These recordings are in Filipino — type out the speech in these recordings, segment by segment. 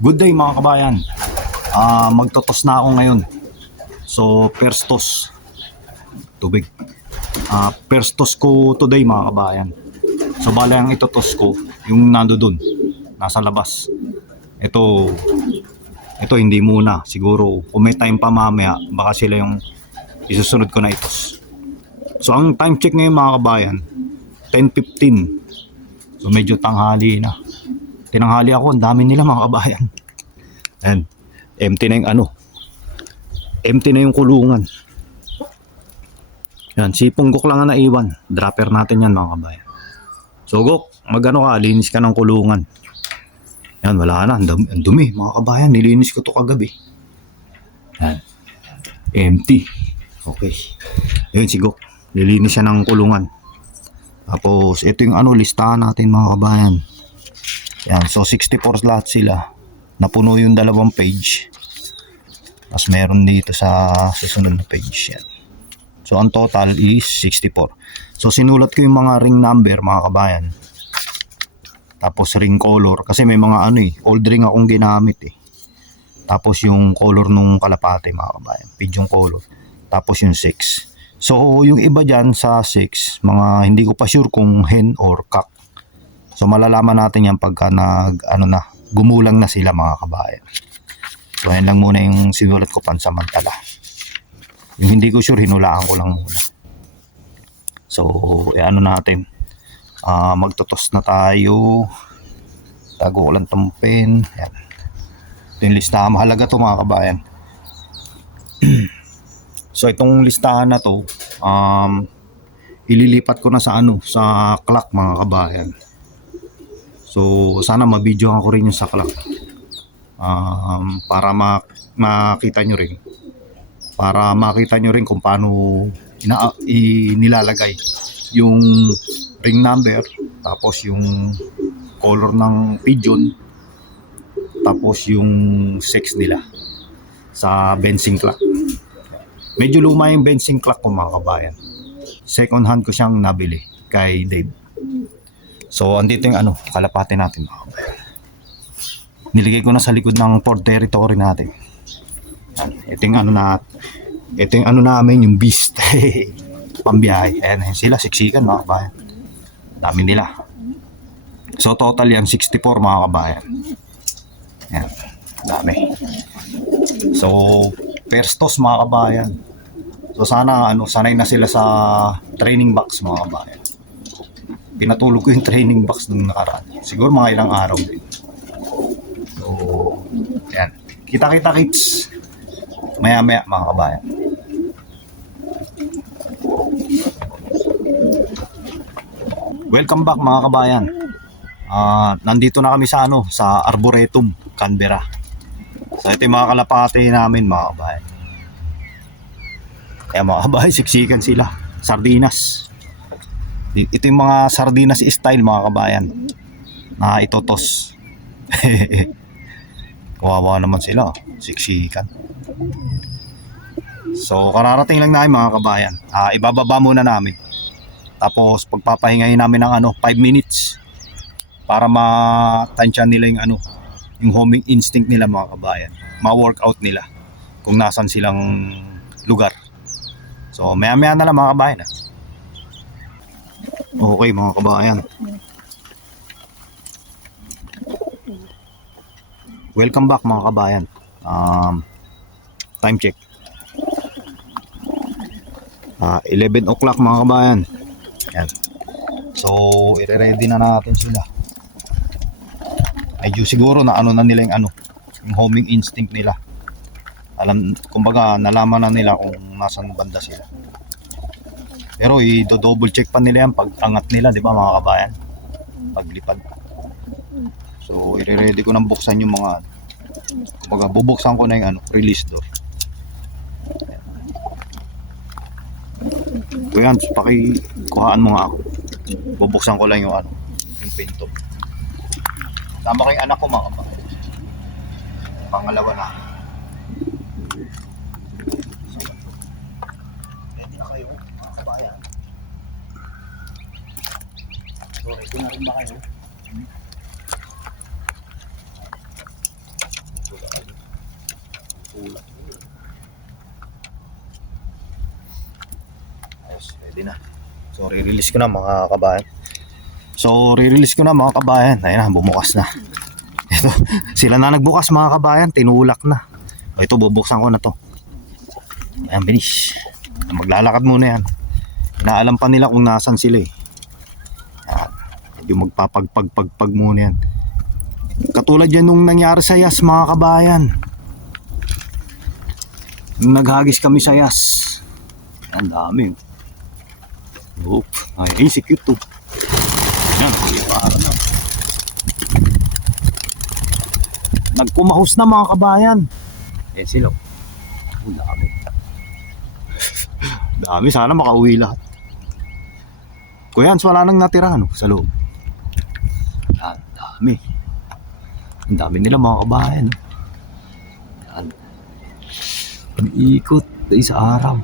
Good day mga kabayan. Magtotos na ako ngayon. So, first toss. Tubig. First toss ko today mga kabayan. So, bale ang itotos ko, yung nando dun, nasa labas. Ito hindi muna. Siguro, kung may time pa mamaya, baka sila yung isusunod ko na itos. So, ang time check ngayon mga kabayan, 10:15. So, medyo tanghali na. Tinanghali ako, ang dami nila mga kabayan. And empty na yung empty na yung kulungan. Yan, si Punggok lang ang naiwan. Dropper natin yan mga kabayan. So Gok, linis ka ng kulungan. Yan, wala na, ang dumi mga kabayan. Nilinis ko to kagabi. Yan, empty. Okay. Ayun si Gok, nilinis siya ng kulungan. Tapos ito yung listahan natin mga kabayan. Yan, so 64 lahat sila. Napuno yung dalawang page. Tapos meron dito sa susunod na page. Yan. So ang total is 64. So sinulat ko yung mga ring number mga kabayan. Tapos ring color. Kasi may mga old ring akong ginamit eh. Tapos yung color nung kalapate mga kabayan. Pigeon color. Tapos yung 6. So yung iba dyan sa 6, mga hindi ko pa sure kung hen or cock. So malalaman natin yan pagka gumulang na sila mga kabayan. So yan lang muna yung sinulat ko pansamantala. Yung hindi ko sure, hinulaan ko lang muna. So natin. Magtotos na tayo. Tago ko lang tong pen. Yan. Ito yung listahan. Mahalaga to mga kabayan. So itong listahan na to, ililipat ko na sa sa clock mga kabayan. So sana ma-video ko rin yung sa clock. Para makita nyo rin. Para makita nyo rin kung paano nilalagay yung ring number, tapos yung color ng pigeon, tapos yung sex nila sa benching clock. Medyo luma yung benching clock ko mga kabayan. Second hand ko siyang nabili kay Dave. So andito yung kalapate natin mga kabayan. Niligay ko na sa likod ng port territory natin. Ito yung namin yung beast. Pambiyahe. Ayan sila, siksikan mga kabayan. Dami nila. So total yan 64 mga kabayan. Ayan, dami. So first toss mga kabayan. So sana sanay na sila sa training box mga kabayan. Pinatulog ko yung training box nung nakaraan. Siguro mga ilang araw din. So yan. Kita-kita kits. Maya-maya mga kabayan. Welcome back mga kabayan. Nandito na kami sa sa Arboretum, Canberra. So ito yung mga kalapate namin mga kabayan. Kaya mga kabayan, siksikan sila. Sardinas. Ito yung mga sardinas style mga kabayan na itotos. Kawawa naman sila, siksikan. So kararating lang namin mga kabayan. Ibababa muna namin. Tapos pagpapahingayin namin ng 5 minutes para matansya nila yung homing instinct nila mga kabayan. Ma-workout nila kung nasan silang lugar. So maya-maya na lang mga kabayan. Okay mga kabayan. Welcome back mga kabayan. Time check. 11 o'clock mga kabayan. Yan. So i-ready na natin sila. Medyo siguro na na nila yung homing instinct nila. Kumbaga nalaman na nila kung nasan banda sila. Pero i-double check pa nila yan pag angat nila, di ba mga kabayan? Paglipad. So i-ready ko nang buksan yung mga kumbaga bubuksan ko na yung release door. So yan, pakikuhaan mo nga ako. Bubuksan ko lang yung pinto. Tama kay anak ko mga kabayan. Pangalawa na. Ready na kayo mga kabayan. So ready na rin ba kayo? Ayos, pwede na. So, re-release ko na mga kabayan. Ayun na, bumukas na. Ito, sila na nagbukas mga kabayan, tinulak na. Ito, bubuksan ko na to. Ayan, bilis. Maglalakad muna yan. Inaalam pa nila kung nasan sila eh. Yan. Yung magpapagpagpagpag muna yan. Katulad yan nung nangyari sa Yas mga kabayan. Nung naghagis kami sa Yas. Ang dami. Oh, ay, si cute to. Yan, na. Nagkumahos na mga kabayan. Eh sila. Ang dami. Dami, sana makauwi lahat. Kuya, wala nang natira no, sa loob. Yan, dami. Ang dami nila mga kabayan. Yan. Ikot tayo sa araw.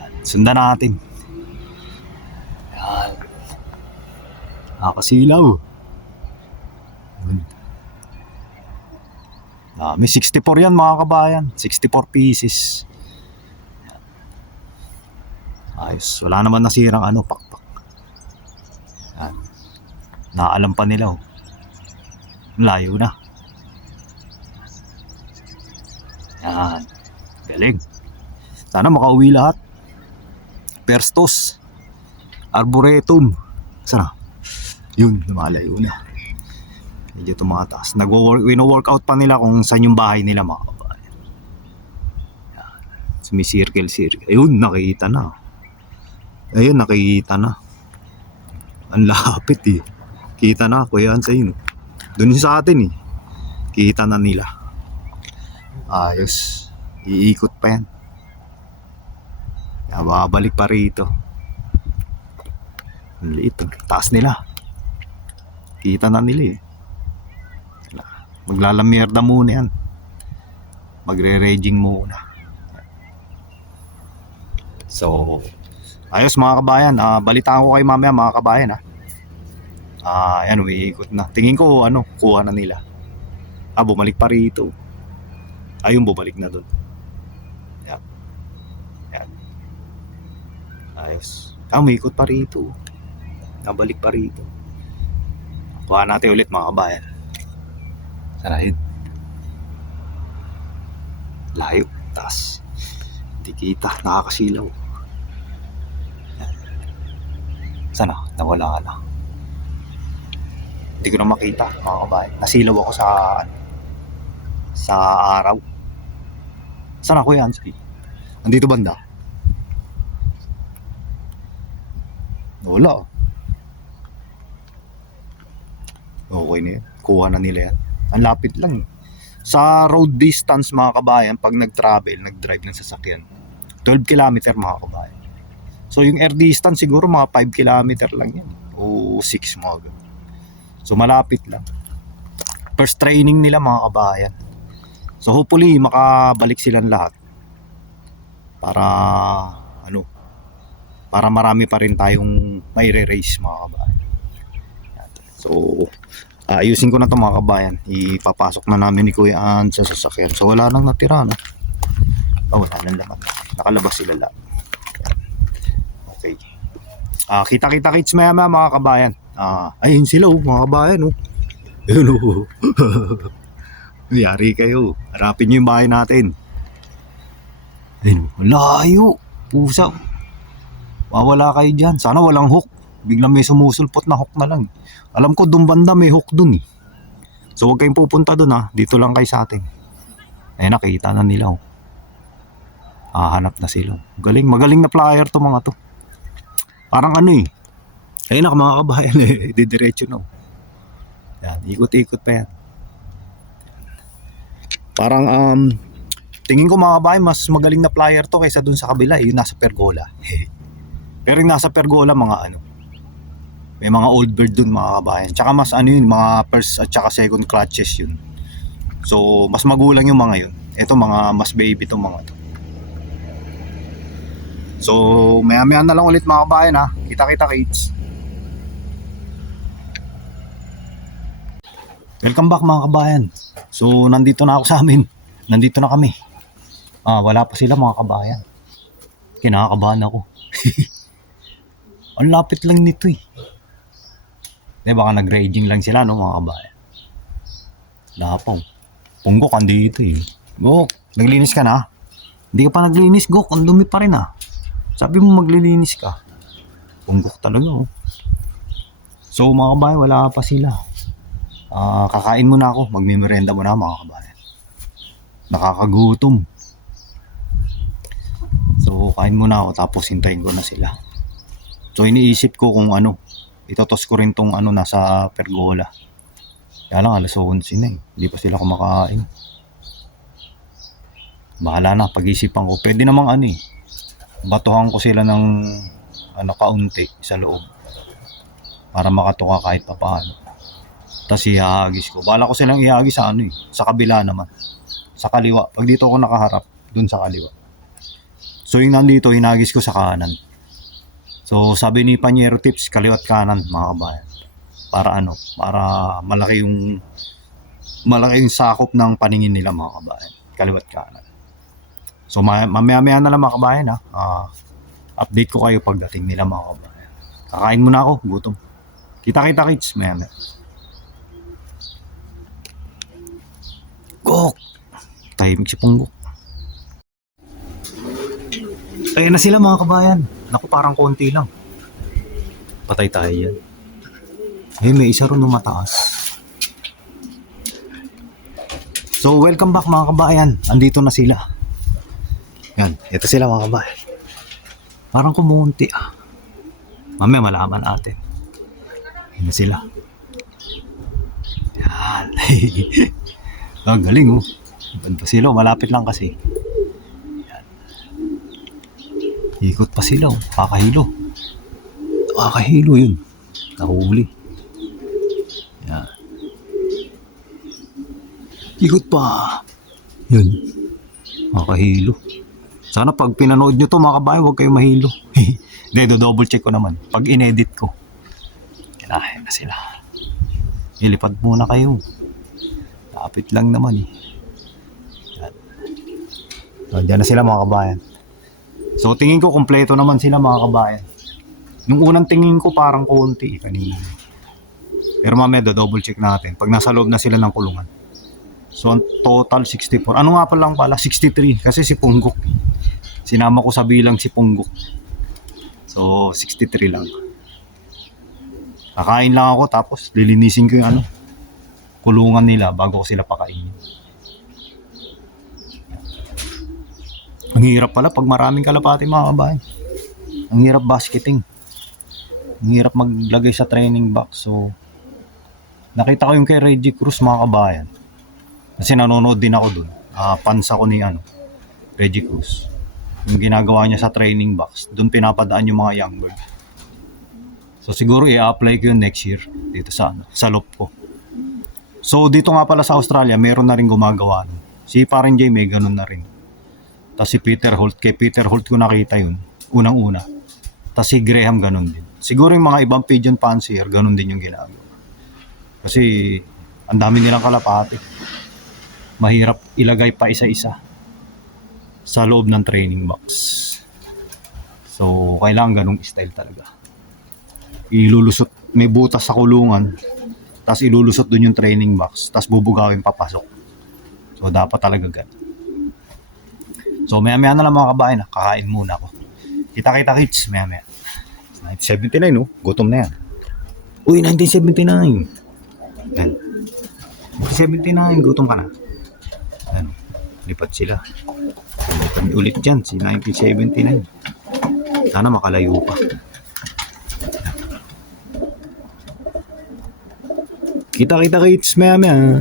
Yan. Sundan natin. Yan. Nakasilaw. Yan. Dami, 64 yan mga kabayan. 64 pieces. Yan. Ayos. Wala naman nasirang pakpak. Yan. Naalam pa nila oh. Layo na. Yan. Galing. Sana makauwi lahat. Perstos. Arboretum. Sana. Yun, lumalayo na. Medyo tumataas. Wino-workout pa nila kung saan yung bahay nila mga kabayan. Yan. Sumisirkel. Ayun, nakita na. Ang lapit eh. Kita na, kuya sa inyo. Doon sa atin eh. Kita na nila. Ayos. Iikot pa yan. Babalik pa rito. Ang liit. Taas nila. Kita na nila eh. Maglalamierda muna yan. Magre-raging muna. So, ayos mga kabayan. Balitaan ko kay mamaya mga kabayan ayan, umiikot na. Tingin ko kuha na nila. Bumalik pa rito. Ayun, bumalik na doon. Yan. Ayos. Umiikot pa rito. Nabalik pa rito. Kuha natin ulit mga kabayan. Sarahin. Layo. Taas. Hindi kita. Nakakasilaw. Yan. Sana? Nawala na. Hindi ko na makita mga kabayan. Nasilaw ako sa araw. Saan ako yan? Andito banda. Wala. Okay na yan. Kuha na nila yan. Ang lapit lang. Sa road distance mga kabayan, pag nag-drive ng sasakyan, 12 km mga kabayan. So yung air distance siguro mga 5 km lang yan. O 6 mga ganun. So malapit lang. First training nila mga kabayan. So hopefully makabalik silang lahat. Para para marami pa rin tayong may re-race mga kabayan. So ayusin ko na ito mga kabayan. Ipapasok na namin ni Kuya Ann sa sasakyan. So wala nang natira no. Wala nang laman. Nakalabas sila lahat. Okay. Kita-kita kits maya mga kabayan. Ayun sila mga kabayan Ayun Yari kayo. Harapin nyo yung bahay natin. Ayun, layo. Pusa. Wawala kayo dyan. Sana walang hook. Biglang may sumusulpot na hook na lang. Alam ko doon banda may hook doon eh. So huwag kayong pupunta doon Dito lang kayo sa atin. Ayun, nakita na nila hanap na sila. Magaling na flyer to mga to. Parang ayun na mga kabayan didiretso na yan, ikot-ikot pa yan. Parang tingin ko mga kabayan mas magaling na flyer to kaysa dun sa kabila yung nasa pergola. Pero yung nasa pergola mga may mga old bird dun mga kabayan. Tsaka mas yun mga first at tsaka second clutches yun. So mas magulang yung mga yun. Ito mga mas baby to mga to. So maya-maya na lang ulit mga kabayan Kita-kita kids. Welcome back mga kabayan. So nandito na ako sa amin. Nandito na kami. Wala pa sila mga kabayan. Kinakabahan ako. Ang lapit lang nito eh. Di baka nag-raging lang sila no mga kabayan. Lapaw. Punggok andito eh. Gok, naglinis ka na? Hindi ka pa naglinis, Gok. Ang dumi pa rin ah. Sabi mo maglilinis ka. Punggok talaga oh. So mga kabayan, wala pa sila. Kakain muna ako. Magmimerenda muna mga kabayan. Nakakagutom. So kain muna ako tapos hintayin ko na sila. So iniisip ko kung ano, itotos ko rin tong ano nasa pergola. Kaya lang alas 11 na eh. Hindi pa sila kumakain. Bahala na, pag-isipan ko. Pwede namang ano eh. Batuhan ko sila ng ano kaunti sa loob. Para makatuka kahit pa paano. Tapos ihagis ko. Bala ko silang ihagis sa ano eh. Sa kabila naman. Sa kaliwa. Pag dito ako nakaharap, dun sa kaliwa. So yung nandito, hinagis ko sa kanan. So sabi ni Panyero Tips, kaliwat kanan mga kabayan. Para ano, para malaki yung sakop ng paningin nila mga kabayan. Kaliwat kanan. So mamaya-maya na lang mga kabayan ha. Update ko kayo pagdating nila mga kabayan. Kakain muna ako, gutom. Kita-kita kids, maya-maya. Gok! Tahimik si Punggok. Ayan na sila mga kabayan. Naku, parang konti lang. Patay tayo yan. Eh, may isa rin mataas. So, welcome back mga kabayan. Andito na sila. Yan, ito sila mga kabayan. Parang kumunti ah. Mamaya malaman natin. Yan na sila. Yan. Ang galing oh. Ganda sila, malapit lang kasi. Yan. Ikot pa sila oh. Kakahilo yun. Nahuli. Yan. Ikot pa. Yun. Kakahilo. Sana pag pinanood nyo to mga kabayan, huwag kayo mahilo. Hindi, double check ko naman. Pag inedit ko. Yan na sila. Ilipad muna kayo. Lapit lang naman eh. Yan. So, dyan na sila mga kabayan. So tingin ko kompleto naman sila mga kabayan. Yung unang tingin ko parang konti kanina. Pero mamaya double check natin pag nasa loob na sila ng kulungan. So ang total 64. Ano nga pa lang pala 63 kasi si Punggok. Sinama ko sa bilang si Punggok. So 63 lang. Kakain lang ako tapos lilinisin ko yung ano kulungan nila bago ko sila pakainin. Ang hirap pala pag maraming kalapati mga kabayan. Ang hirap basketing. Ang hirap maglagay sa training box. So nakita ko yung kay Reggie Cruz mga kabayan. Kasi nanonood din ako dun. Fans ako ni Reggie Cruz. Yung ginagawa niya sa training box. Dun pinapadaan yung mga young bird. So siguro i-apply ko yun next year dito sa loop ko. So dito nga pala sa Australia, meron na rin gumagawa. Si Parang Jay may ganun na rin. Tapos si Peter Holt, kay Peter Holt ko nakita yun, unang-una. Tapos si Graham ganun din. Siguro yung mga ibang pigeon fancier, ganun din yung ginagawa. Kasi ang dami nilang kalapati. Mahirap ilagay pa isa-isa sa loob ng training box. So kailangan ganung style talaga. Ilulusot, may butas sa kulungan, tapos ilulusot dun yung training box, tapos bubugawin papasok. So dapat talaga ganun. So maya-maya na lang mga kabayan, kakain muna ako. Kita-kita kids, maya-maya. 1979 no, gutom na yan. Uy, 1979. Yan. 1979, gutom ka na. Ano, lipat sila. Lipat ulit dyan, si 1979. Sana makalayo pa. Kita-kita kids, maya-maya.